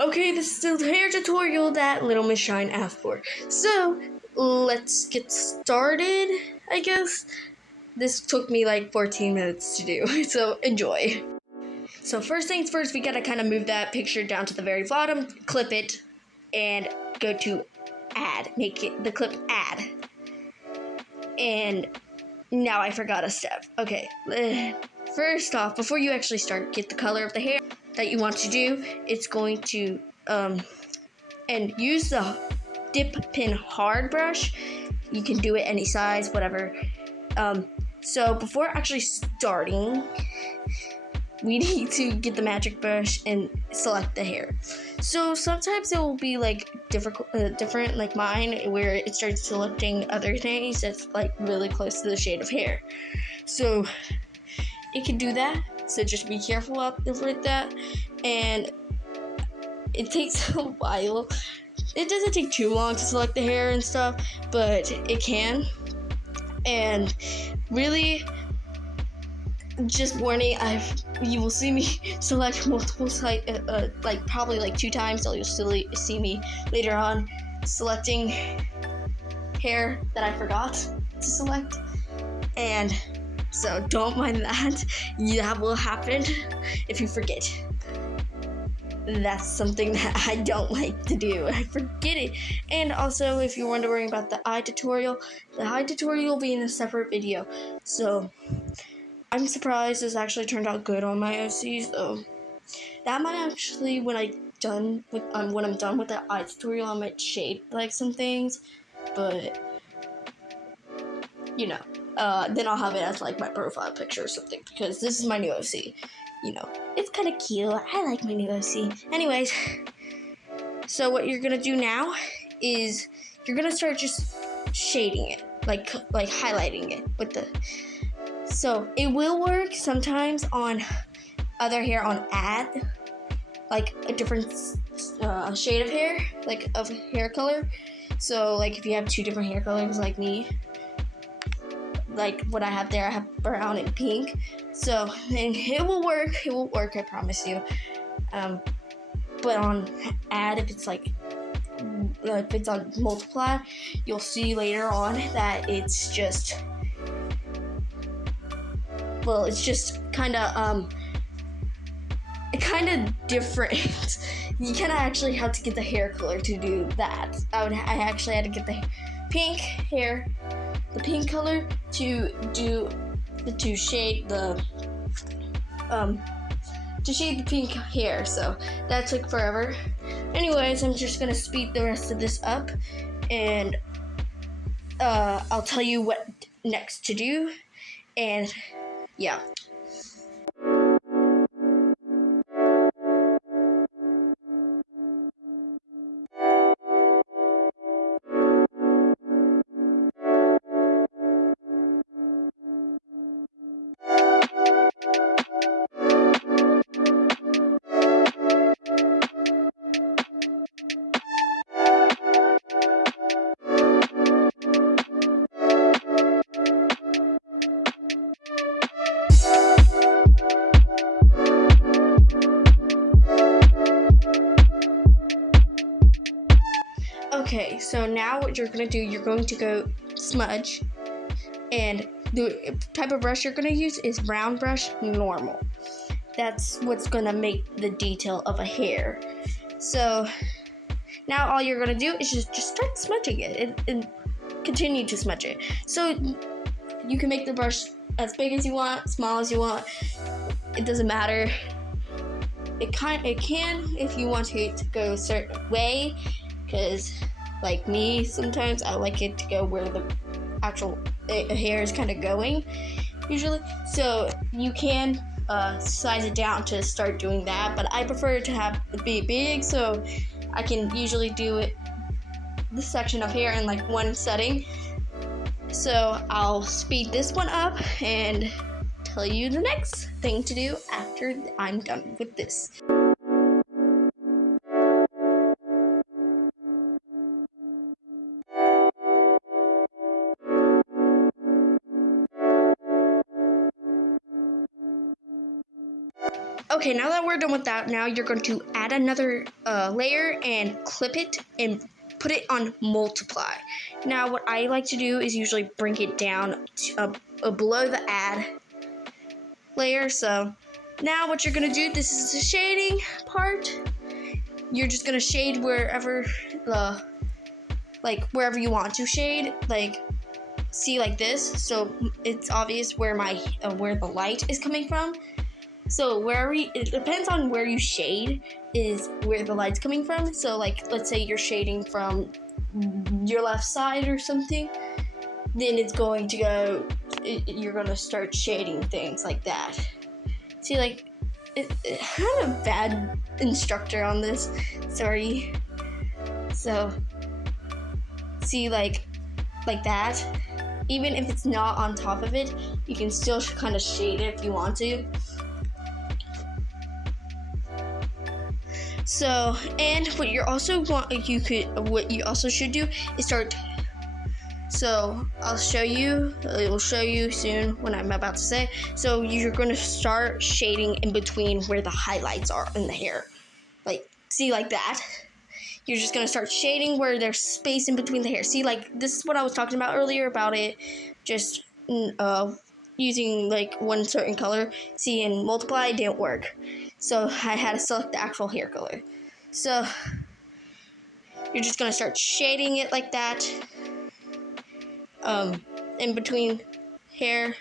Okay, this is still the hair tutorial that Little Miss Shine asked for. So, let's get started, I guess. This took me like 14 minutes to do, so enjoy. So first things first, we gotta kind of move that picture down to the very bottom, clip it, and go to add. Make it the clip add. And now I forgot a step. Okay, first off, before you actually start, get the color of the hair that you want to do. It's going to, and use the dip pin hard brush. You can do it any size, whatever. So before actually starting, we need to get the magic brush and select the hair. So sometimes it will be like different, like mine, where it starts selecting other things that's like really close to the shade of hair. So it can do that. So just be careful out with that. And it takes a while. It doesn't take too long to select the hair and stuff, but it can. And really, just warning, you will see me select multiple sites, like probably like 2 times, so you'll still see me later on selecting hair that I forgot to select. And so don't mind that. That will happen if you forget. That's something that I don't like to do. I forget it. And also, if you're wondering about the eye tutorial, the eye tutorial will be in a separate video. So I'm surprised this actually turned out good on my OC. So that might actually, when I'm done with the eye tutorial, I might shade like some things, but then I'll have it as like my profile picture or something, because this is my new OC. It's kind of cute. I like my new OC. Anyways, so what you're gonna do now is you're gonna start just shading it, like highlighting it with the. So it will work sometimes on other hair on add, like a different shade of hair, like of hair color. So like if you have 2 different hair colors like me, like what I have there, I have brown and pink. So and it will work, I promise you. But on add, if it's on multiply, you'll see later on that it's just kind of different. You kind of actually have to get the hair color to do that. I actually had to get the pink color to shade the pink hair. So that took forever. Anyways, I'm just gonna speed the rest of this up, and I'll tell you what next to do. And yeah. Okay, so now what you're going to do, you're going to go smudge, and the type of brush you're going to use is round brush normal. That's what's going to make the detail of a hair. So now all you're going to do is just start smudging it and continue to smudge it. So you can make the brush as big as you want, small as you want. It doesn't matter. It can if you want it to go a certain way, because like me, sometimes I like it to go where the actual hair is kind of going, usually. So you can size it down to start doing that, but I prefer to have it be big, so I can usually do this section of hair in like one setting. So I'll speed this one up and tell you the next thing to do after I'm done with this. Okay, now that we're done with that, now you're going to add another layer and clip it and put it on multiply. Now what I like to do is usually bring it down to, below the add layer. So now what you're going to do, this is the shading part. You're just going to shade wherever wherever you want to shade, like see like this, so it's obvious where where the light is coming from. So it depends on where you shade is where the light's coming from. So like, let's say you're shading from your left side or something, then it's going to go, you're going to start shading things like that. See, like, I'm a bad instructor on this, sorry. So, see, like that, even if it's not on top of it, you can still kind of shade it if you want to. So, and what you also should do is start. So I'll show you. It will show you soon when I'm about to say. So you're going to start shading in between where the highlights are in the hair, like see like that. You're just going to start shading where there's space in between the hair. See, like this is what I was talking about earlier about it, just using like one certain color. See, and multiply didn't work. So I had to select the actual hair color. So you're just going to start shading it like that, in between hair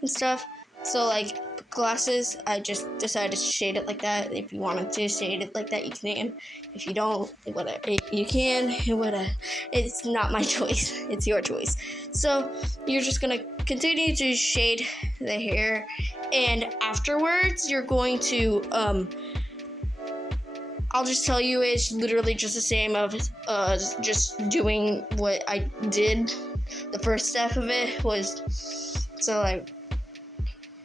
and stuff. So like glasses, I just decided to shade it like that. If you wanted to shade it like that, you can. If you don't, whatever, you can, whatever. It's not my choice, it's your choice. So you're just going to continue to shade the hair, and afterwards you're going to I'll just tell you, it's literally just the same of just doing what I did. The first step of it was, so like,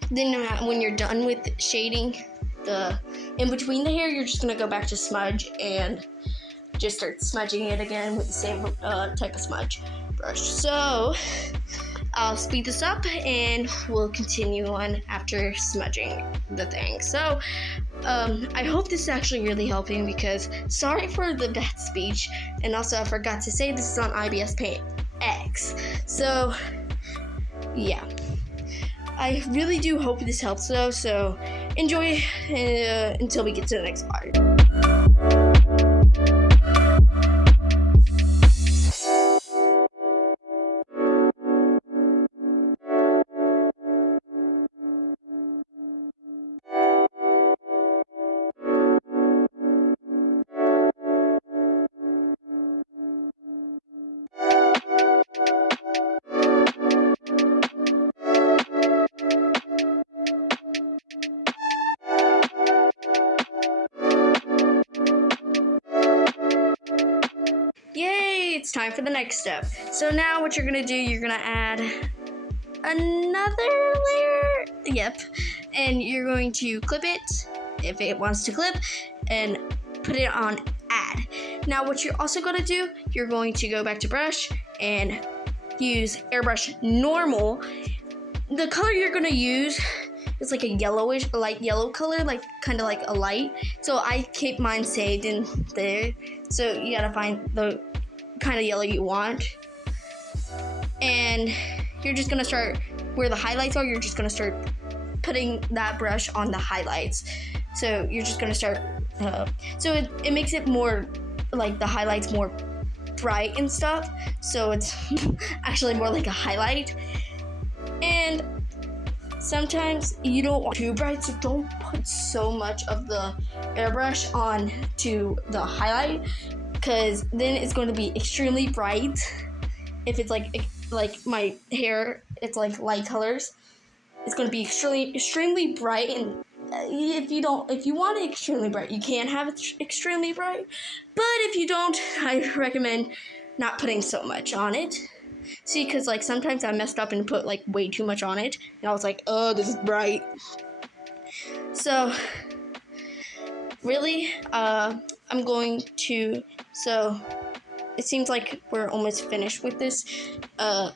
then when you're done with shading the in between the hair, you're just gonna go back to smudge and just start smudging it again with the same type of smudge brush. So I'll speed this up and we'll continue on after smudging the thing. So I hope this is actually really helping, because sorry for the bad speech, and also I forgot to say this is on IBS Paint X. So yeah, I really do hope this helps though, so enjoy until we get to the next part. Yay, it's time for the next step. So now what you're gonna do, you're gonna add another layer, yep, and you're going to clip it if it wants to clip and put it on add. Now what you're also gonna do, you're going to go back to brush and use airbrush normal. The color you're gonna use is like a yellowish, light yellow color, like kind of like a light. So I keep mine saved in there. So you gotta find the kind of yellow you want. And you're just gonna start where the highlights are. You're just gonna start putting that brush on the highlights. So you're just gonna start, so it makes it more, like the highlights more bright and stuff. So it's actually more like a highlight. And sometimes you don't want too bright, so don't put so much of the airbrush on to the highlight, because then it's going to be extremely bright. If it's like my hair, it's like light colors, it's going to be extremely bright. And if you want it extremely bright, you can have it extremely bright. But if you don't, I recommend not putting so much on it. See, because like sometimes I messed up and put like way too much on it, and I was like, oh, this is bright. So really, I'm going to, so it seems like we're almost finished with this.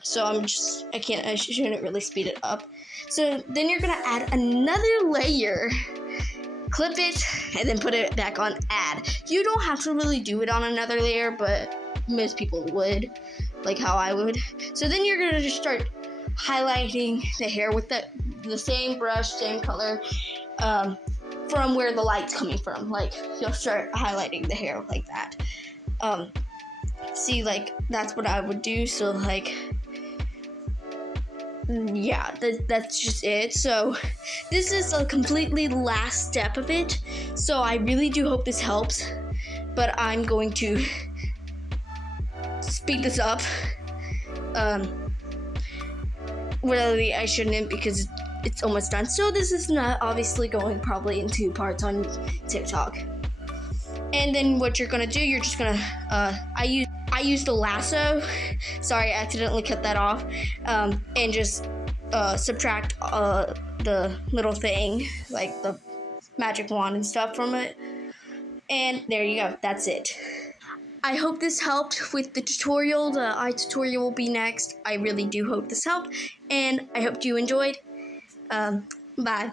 So I shouldn't really speed it up. So then you're gonna add another layer clip it, and then put it back on add. You don't have to really do it on another layer, but most people would, like how I would. So then you're gonna just start highlighting the hair with the same brush, same color, from where the light's coming from. Like, you'll start highlighting the hair like that. See, like, that's what I would do. So, like, yeah, that's just it. So this is a completely last step of it. So I really do hope this helps, but I'm going to speed this up. Really, I shouldn't, because it's almost done. So this is not obviously going probably in 2 parts on TikTok. And then what you're gonna do, you're just gonna I used a lasso. Sorry, I accidentally cut that off. And just subtract the little thing, like the magic wand and stuff from it. And there you go. That's it. I hope this helped with the tutorial. The eye tutorial will be next. I really do hope this helped, and I hope you enjoyed. Bye.